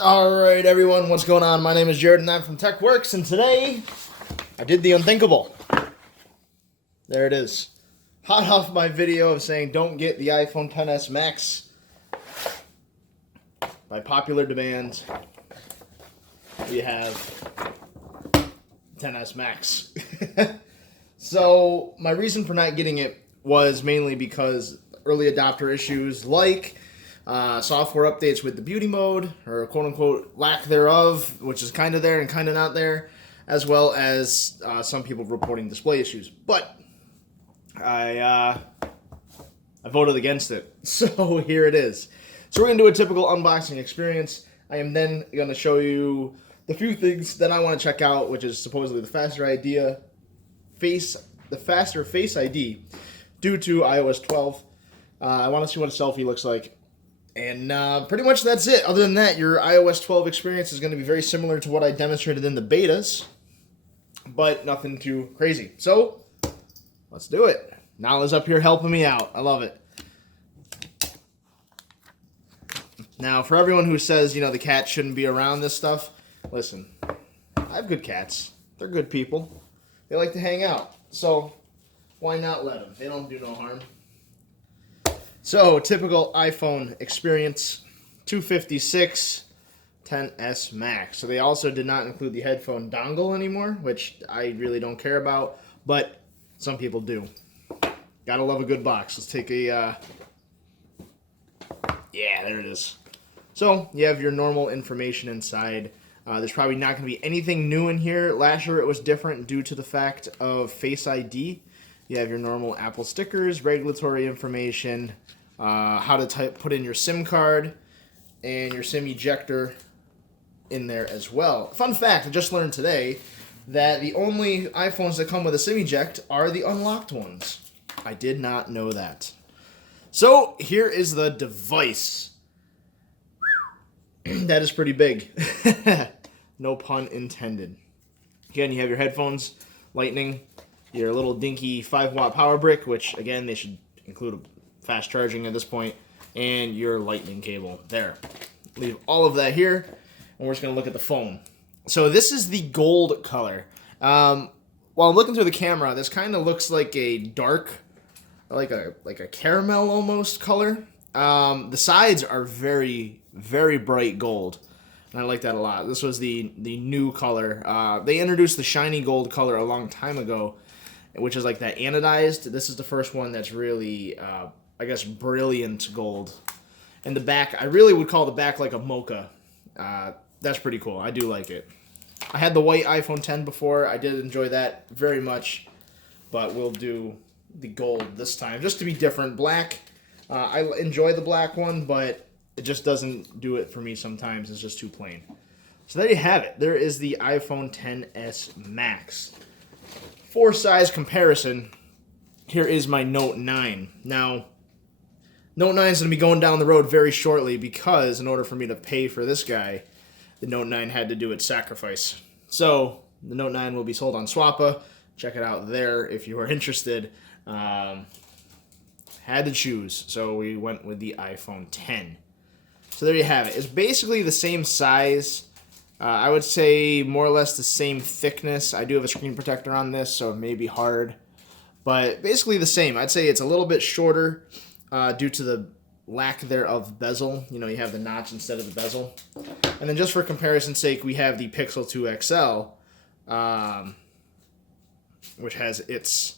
Alright everyone, what's going on? My name is Jared and I'm from TechWorks, and today I did the unthinkable. There it is. Hot off my video of saying don't get the iPhone XS Max. By popular demand, we have XS Max. So my reason for not getting it was mainly because early adopter issues like software updates with the beauty mode, or quote-unquote lack thereof, which is kind of there and kind of not there, as well as some people reporting display issues. But I voted against it, so here it is. So we're going to do a typical unboxing experience. I am then going to show you the few things that I want to check out, which is supposedly the faster Face ID due to iOS 12. I want to see what a selfie looks like. And pretty much that's it. Other than that, your iOS 12 experience is going to be very similar to what I demonstrated in the betas, but nothing too crazy. So, let's do it. Nala's up here helping me out. I love it. Now, for everyone who says, you know, the cat shouldn't be around this stuff, listen, I have good cats. They're good people. They like to hang out. So, why not let them? They don't do no harm. So, typical iPhone experience, 256, XS Max. So they also did not include the headphone dongle anymore, which I really don't care about, but some people do. Gotta love a good box. Let's take a, yeah, there it is. So, you have your normal information inside. There's probably not going to be anything new in here. Last year it was different due to the fact of Face ID. You have your normal Apple stickers, regulatory information, how to put in your SIM card, and your SIM ejector in there as well. Fun fact, I just learned today that the only iPhones that come with a SIM eject are the unlocked ones. I did not know that. So, here is the device. That is pretty big. No pun intended. Again, you have your headphones, lightning, your little dinky 5-watt power brick, which, again, they should include fast charging at this point, and your lightning cable there. Leave all of that here, and we're just going to look at the phone. So this is the gold color. While I'm looking through the camera, this kind of looks like a dark, like a caramel almost color. The sides are very, very bright gold, and I like that a lot. This was the new color. They introduced the shiny gold color a long time ago, which is like that anodized. This is the first one that's really, I guess, brilliant gold. And the back, I really would call the back like a mocha. That's pretty cool. I do like it. I had the white iPhone X before. I did enjoy that very much, but we'll do the gold this time, just to be different. Black, I enjoy the black one, but it just doesn't do it for me sometimes. It's just too plain. So there you have it. There is the iPhone XS Max. For size comparison, here is my Note 9. Now, Note 9 is going to be going down the road very shortly because in order for me to pay for this guy, the Note 9 had to do its sacrifice. So, the Note 9 will be sold on Swappa. Check it out there if you are interested. Had to choose, so we went with the iPhone X. So there you have it. It's basically the same size. I would say more or less the same thickness. I do have a screen protector on this, so it may be hard. But basically the same. I'd say it's a little bit shorter due to the lack thereof bezel. You know, you have the notch instead of the bezel. And then just for comparison's sake, we have the Pixel 2 XL, which has its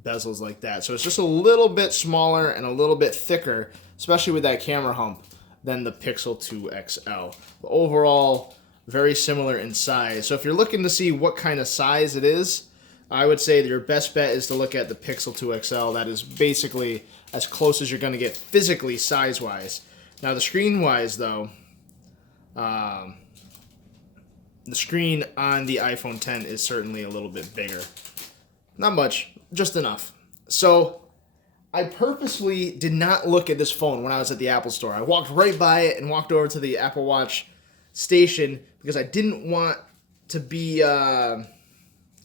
bezels like that. So it's just a little bit smaller and a little bit thicker, especially with that camera hump, than the Pixel 2 XL. But overall, very similar in size. So if you're looking to see what kind of size it is, I would say that your best bet is to look at the Pixel 2 XL. That is basically as close as you're going to get physically size-wise. Now the screen-wise, though, the screen on the iPhone X is certainly a little bit bigger. Not much, just enough. So I purposely did not look at this phone when I was at the Apple store. I walked right by it and walked over to the Apple Watch station because I didn't want to be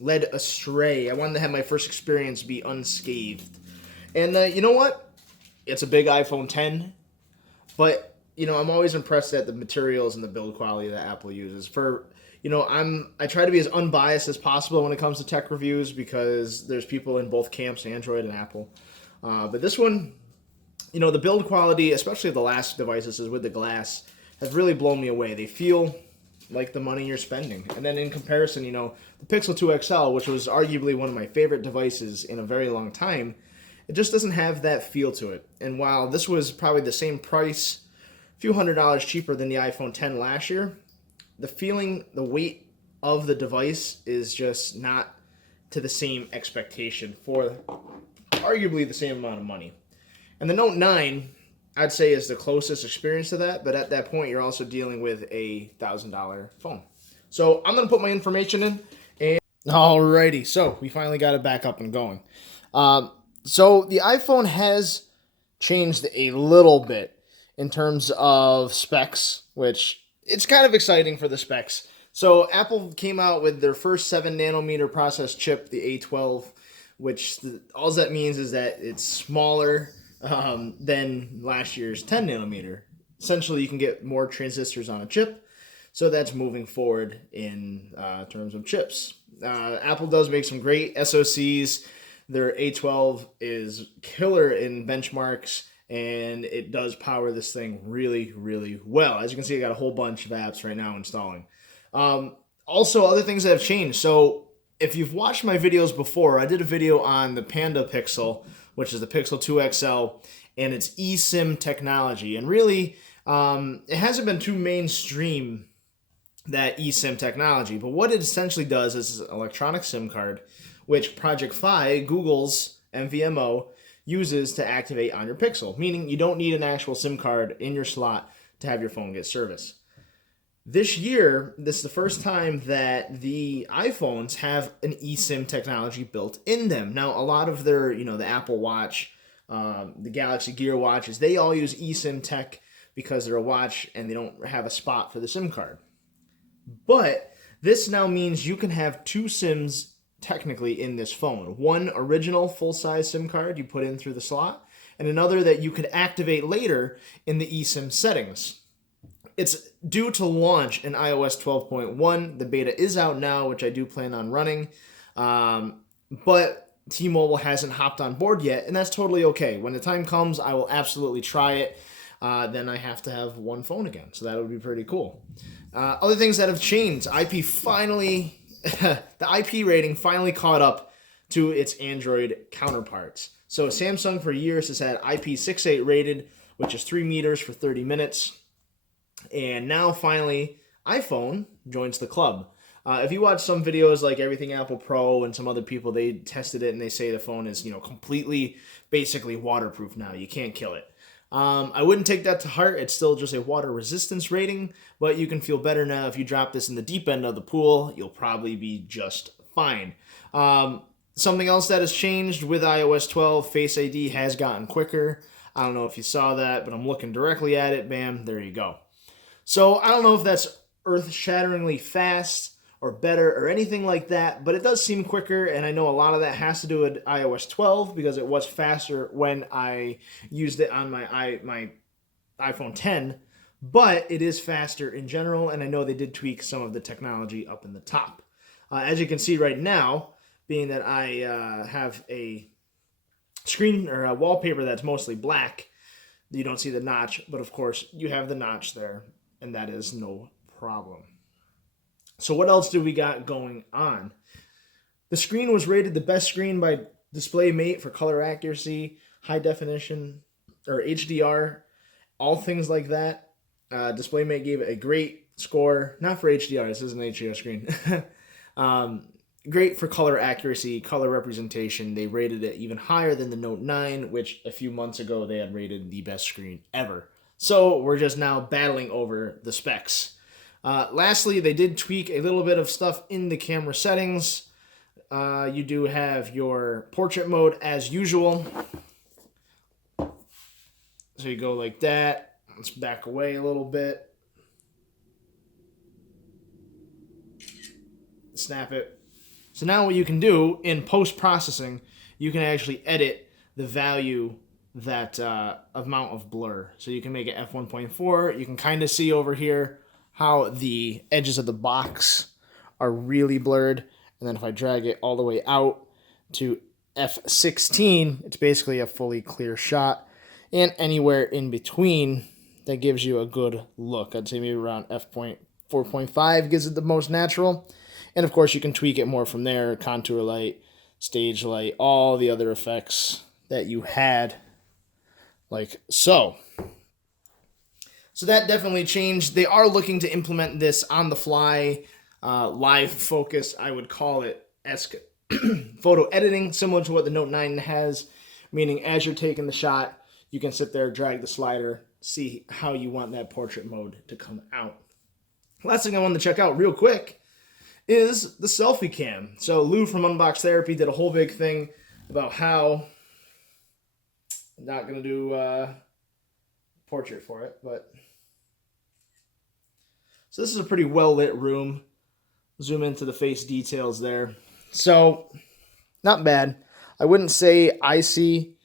led astray. I wanted to have my first experience be unscathed. And you know what? It's a big iPhone X, but I'm always impressed at the materials and the build quality that Apple uses. I try to be as unbiased as possible when it comes to tech reviews because there's people in both camps, Android and Apple. But this one, the build quality, especially the last devices with the glass, has really blown me away. They feel like the money you're spending. And then in comparison, the Pixel 2 XL, which was arguably one of my favorite devices in a very long time, it just doesn't have that feel to it. And while this was probably the same price, a few $100s cheaper than the iPhone 10 last year, the feeling, the weight of the device is just not to the same expectation for arguably the same amount of money. And the Note 9, I'd say, is the closest experience to that, but at that point, you're also dealing with a $1,000 phone. So I'm going to put my information in. And alrighty, so we finally got it back up and going. So the iPhone has changed a little bit in terms of specs, which it's kind of exciting for the specs. So Apple came out with their first 7nm process chip, the A12, which all that means is that it's smaller than last year's 10nm. Essentially, you can get more transistors on a chip, so that's moving forward in terms of chips. Apple does make some great SoCs. Their A12 is killer in benchmarks, and it does power this thing really, really well. As you can see, I got a whole bunch of apps right now installing. Also, other things that have changed. So if you've watched my videos before, I did a video on the Panda Pixel, which is the Pixel 2 XL, and its eSIM technology. And really, it hasn't been too mainstream, that eSIM technology. But what it essentially does is an electronic SIM card, which Project Fi, Google's MVMO, uses to activate on your Pixel, meaning you don't need an actual SIM card in your slot to have your phone get service. This year, this is the first time that the iPhones have an eSIM technology built in them. Now, a lot of their, the Apple Watch, the Galaxy Gear watches, they all use eSIM tech because they're a watch and they don't have a spot for the SIM card. But this now means you can have two SIMs technically in this phone. One original full-size SIM card you put in through the slot, and another that you could activate later in the eSIM settings. It's due to launch in iOS 12.1. The beta is out now, which I do plan on running. But T-Mobile hasn't hopped on board yet, and that's totally okay. When the time comes, I will absolutely try it. Then I have to have one phone again, so that would be pretty cool. Other things that have changed. The IP rating finally caught up to its Android counterparts. So Samsung for years has had IP68 rated, which is 3 meters for 30 minutes. And now finally, iPhone joins the club. If you watch some videos like Everything Apple Pro and some other people, they tested it and they say the phone is, completely, basically waterproof now. You can't kill it. I wouldn't take that to heart. It's still just a water resistance rating, but you can feel better now. If you drop this in the deep end of the pool, you'll probably be just fine. Something else that has changed with iOS 12, Face ID has gotten quicker. I don't know if you saw that, but I'm looking directly at it. Bam, there you go. So I don't know if that's earth-shatteringly fast or better or anything like that, but it does seem quicker, and I know a lot of that has to do with iOS 12 because it was faster when I used it on my iPhone 10, but it is faster in general, and I know they did tweak some of the technology up in the top. As you can see right now, being that I have a screen or a wallpaper that's mostly black, you don't see the notch, but of course you have the notch there, and that is no problem. So what else do we got going on? The screen was rated the best screen by DisplayMate for color accuracy, high definition, or HDR, all things like that. DisplayMate gave it a great score, not for HDR, this isn't an HDR screen. Great for color accuracy, color representation. They rated it even higher than the Note 9, which a few months ago they had rated the best screen ever. So we're just now battling over the specs. Lastly, they did tweak a little bit of stuff in the camera settings. You do have your portrait mode as usual. So you go like that. Let's back away a little bit. Snap it. So now what you can do in post-processing, you can actually edit the value that amount of blur. So you can make it f1.4. You can kind of see over here how the edges of the box are really blurred. And then if I drag it all the way out to f16, it's basically a fully clear shot. And anywhere in between, that gives you a good look. I'd say maybe around f.4.5 gives it the most natural. And of course, you can tweak it more from there. Contour light, stage light, all the other effects that you had, like so. So that definitely changed. They are looking to implement this on the fly, live focus, I would call it, esque photo editing, similar to what the Note 9 has, meaning as you're taking the shot, you can sit there, drag the slider, see how you want that portrait mode to come out. Last thing I wanted to check out real quick is the selfie cam. So Lou from Unbox Therapy did a whole big thing about how, I'm not going to do portrait for it, but so this is a pretty well lit room. Zoom into the face details there. So not bad. I wouldn't say I see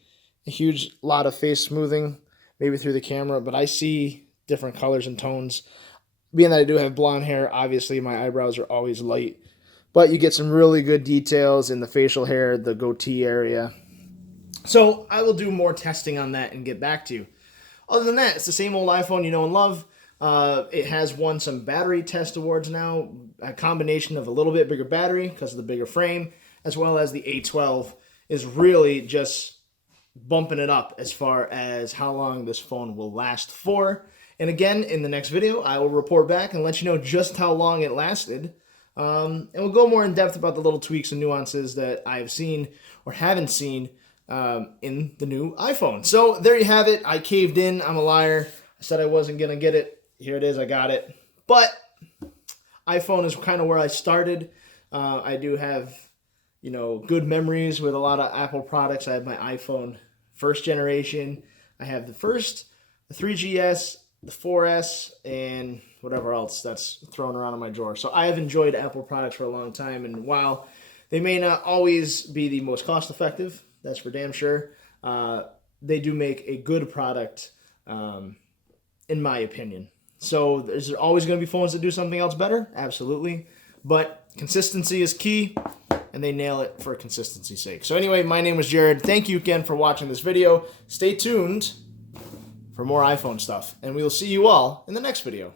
a huge lot of face smoothing, maybe through the camera, but I see different colors and tones. Being that I do have blonde hair, obviously my eyebrows are always light, but you get some really good details in the facial hair, the goatee area. So I will do more testing on that and get back to you. Other than that, it's the same old iPhone you know and love. It has won some battery test awards now, a combination of a little bit bigger battery because of the bigger frame, as well as the A12 is really just bumping it up as far as how long this phone will last for. And again, in the next video, I will report back and let you know just how long it lasted. And we'll go more in depth about the little tweaks and nuances that I've seen or haven't seen in the new iPhone. So there you have it. I caved in. I'm a liar. I said I wasn't going to get it. Here it is. I got it. But iPhone is kind of where I started. I do have, good memories with a lot of Apple products. I have my iPhone first generation. I have the 3GS, the 4S, and whatever else that's thrown around in my drawer. So I have enjoyed Apple products for a long time, and while they may not always be the most cost-effective, that's for damn sure, they do make a good product, in my opinion. So is there always going to be phones that do something else better? Absolutely. But consistency is key, and they nail it for consistency's sake. So anyway, my name was Jared. Thank you again for watching this video. Stay tuned for more iPhone stuff, and we will see you all in the next video.